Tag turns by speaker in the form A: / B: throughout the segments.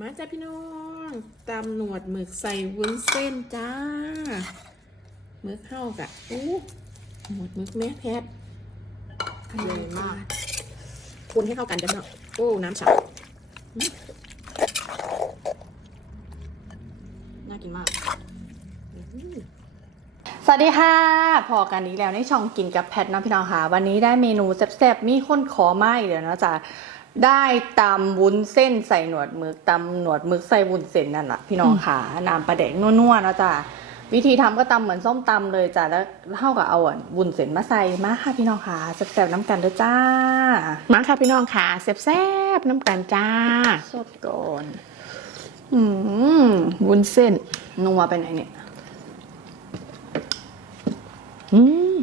A: มาจ้าพี่น้องตำหนวดหมึกใส่วุ้นเส้นจ้าหมึกเข้ากะอู้หมดหมึกแม่แพทย์ใหญ่มากคนให้เข้ากันจ้ะเนาะโอ้น้ำฉ่ำน่ากินมาก
B: สวัสดีค่ะพอกันนี้แล้วในช่องกินกับแพทนะพี่น้องค่ะ วันนี้ได้เมนูแซ่บๆ มีคนขอมาอีกแล้วนะจ๊ะ ได้ตำวุ้นเส้นใส่หนวดหมึกตำหนวดหมึกใส่วุ้นเส้นนั่นแหละพี่น้องค่ะน้ำปลาแดกนัวๆนะจ๊ะวิธีทำก็ตำเหมือนส้มตำเลยจ้ะแล้วเท่ากับเอาอะวุ้นเส้นมาใส่มาค่ะพี่น้องค่ะแซ่บๆน้ำกันเด้อจ้า
A: มาค่ะพี่น้องค่ะแซ่บๆน้ำกันจ้า
B: สดก่อนอืม
A: วุ้นเส้น
B: นัวไปไหนเนี่ย
A: อืม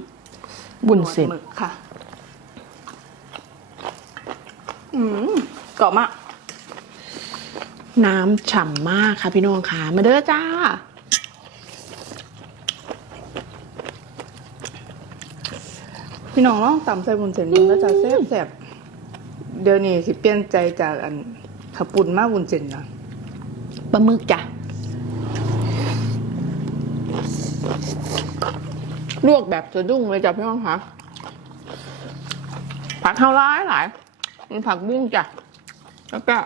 A: วุ้นเส้น
B: หนวดหมึกค่ะ อืมกรอบมาก
A: น้ำฉ่ำมากค่ะพี่น้องค่ะ มาเด้อจ้า
B: พี่น้องลองตำใส่บุญเส้นมันก็จะแซ่บแซ่บเดี๋ยวนี้สิเปลี่ยนใจจากอันขับปุ่นมาบุญเส้นนะ
A: ปลาหมึกจ้ะ ลวกแบบสะดุ้งเลยจ้ะพี่น้องคะผักเท่าร้ายหลาย มันผักบุ้งจ้ะ แล้วก็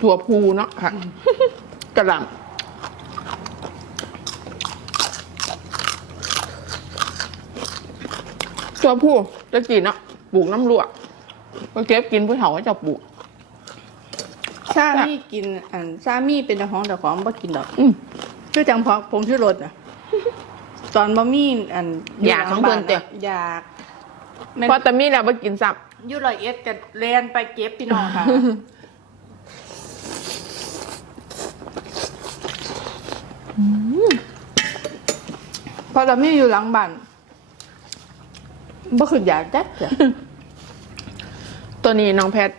A: ถั่วพูเนาะค่ะกระหล่ำถั่วพูจะกินเนาะปลูกน้ำลวกก็เก็บกินผู้เฒ่าก็จะปลูก
B: ซามี่กินอันซามี่เป็นเจ้าของแต่ของบ่กินดอก
A: อืม
B: คือจังพอผมชื่อรถอะตอนบ่มีอัน
A: อยากของเพิ่นเด้อ
B: อยากแม่น
A: พอตามีแล้วมากินสับ
B: อยูรอยเอ็ดกับเรียนไปเก็บพี่น้องค่ะ พอเราไม่อยู่หลังบ้านบ่คืออยากจัดจ้ะ
A: ตัวนี้น้องแพท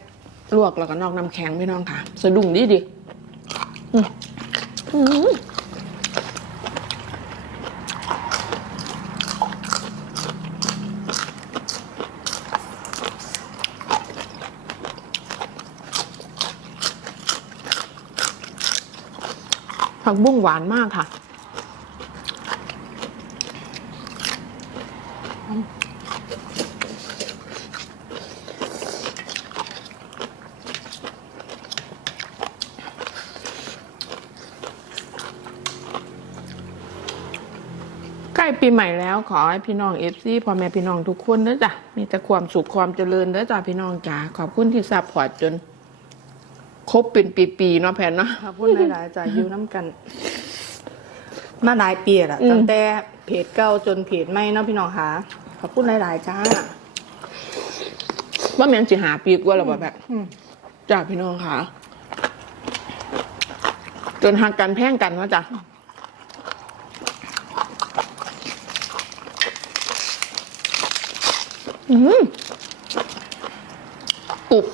A: ลวกแล้วก็นอกน้ำแข็งพี่น้องค่ะ สะดุ้งดีดิอืม ผักบุ้งหวานมากค่ะ ใกล้ปีใหม่แล้วขอให้พี่น้องเอฟซีพ่อแม่พี่น้องทุกคนเด้อจ้ะ มีแต่ความสุขความเจริญเด้อจ้ะพี่น้องจ๋าขอบคุณที่ซัพพอร์ตจน ครบเป็นปีๆเนาะแพนเนาะ
B: ขอบคุณหลายๆจ้ะอยู่น้ำกัน มาหลายปีแล้ว
A: อืม
B: ตั้งแต่เพจเก่าจนเพจใหม่เนาะพี่น้องค่ะขอบคุณหลายๆจ้า
A: ว่าแมนสิหาปีกว่าหรอแบบ
B: อืม
A: จ้ะพี่น้องค่ะ จนหักกันแพ่งกันว่าจ้ะอืมอุบ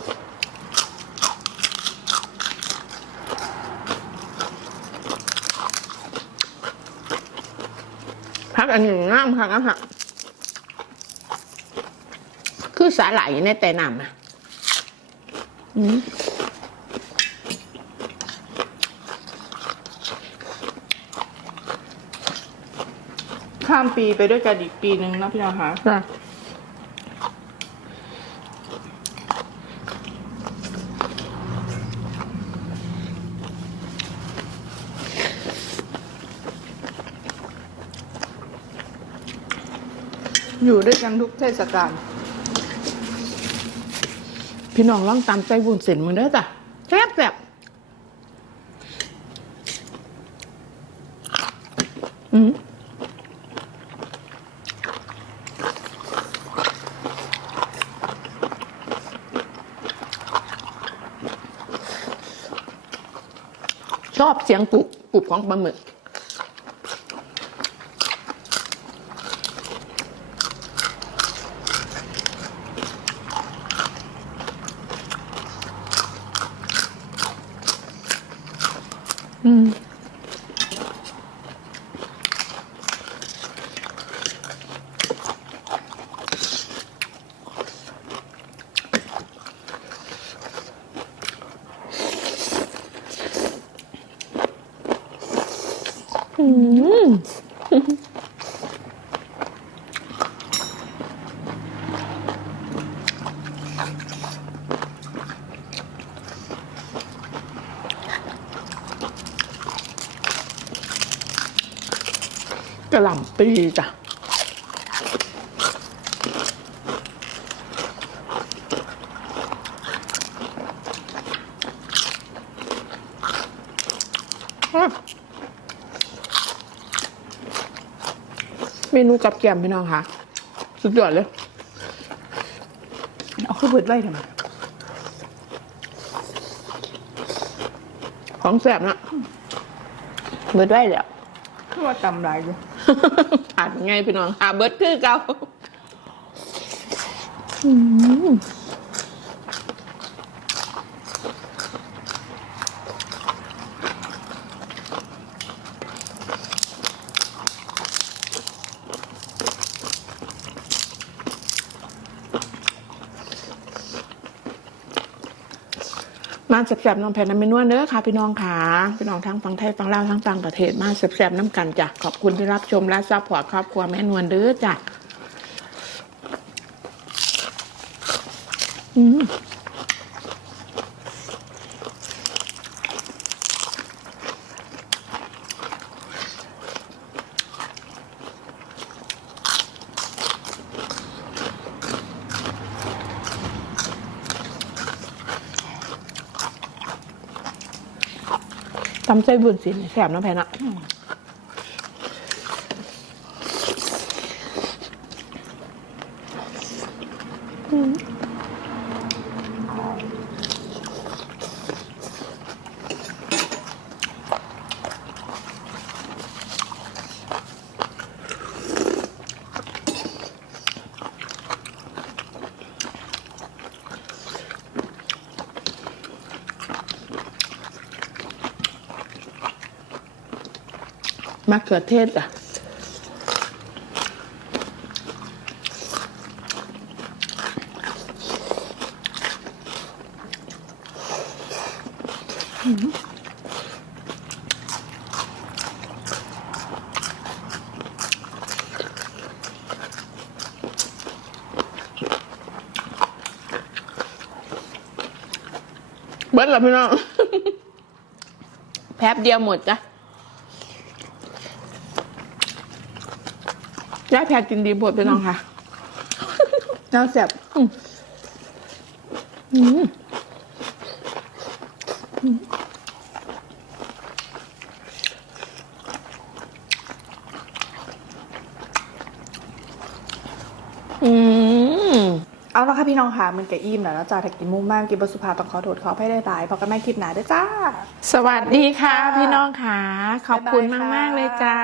A: อันหนึ่งงามค่ะงามค่ะคือสาหร่ายในแต่น้ำอะอืม
B: ข้ามปีไปด้วยกันอีกปีหนึ่งเนาะพี่น้องค่ะ อยู่ด้วยกันทุกเทศกาล
A: พี่น้องลองตามใจบุญเส้นมึงเด้จ้ะแซ่บแซ่บอืมชอบเสียงปุบปุบของปลาหมึก 음. 음. ระหล่ำปีจ้ะเมนูกับแกล้มพี่น้องค่ะ สุดยอดเลย
B: เอาขึ้นเบิดไว้ทำไม
A: ของแสบนะเบิดได้แล้ว
B: คือว่าตำลายอยู่
A: ผ่านไงพี่น้องหาเบิร์ดคือเก่า มาแสบๆน้องแผ่นน้ำเมนวลเด้อค่ะ พี่น้องค่ะพี่น้องทั้งฝั่งไทยฝั่งลาวทั้งต่างประเทศมาแสบๆน้ำกันจ้ะขอบคุณที่รับชมและซัพพอร์ตครอบครัวแม่นวลเด้อจ้ะอืม ตำไส้บุญสินแสบน้องแพนะอืม มะเขือเทศจ้ะเบิ้ลเหรอพี่น้อง แป๊บเดียวหมดจ้ะ ย่าแพรกินดีบดไปน้องค่ะ
B: น้ำแสบ
A: อืม
B: เอาละค่ะพี่น้องค่ะมันแกอิ่มแล้วนะจ๊ะถ้ากินมุมมากกินบสุภาต้องขอโทษขอให้ได้หลายพอกันไม่คลิปหนาด้วยจ้า
A: สวัสดีค่ะ พี่น้องค่ะ ขอบคุณ
B: บ๊ายบายค่ะ
A: มาก ๆ เลยจ้า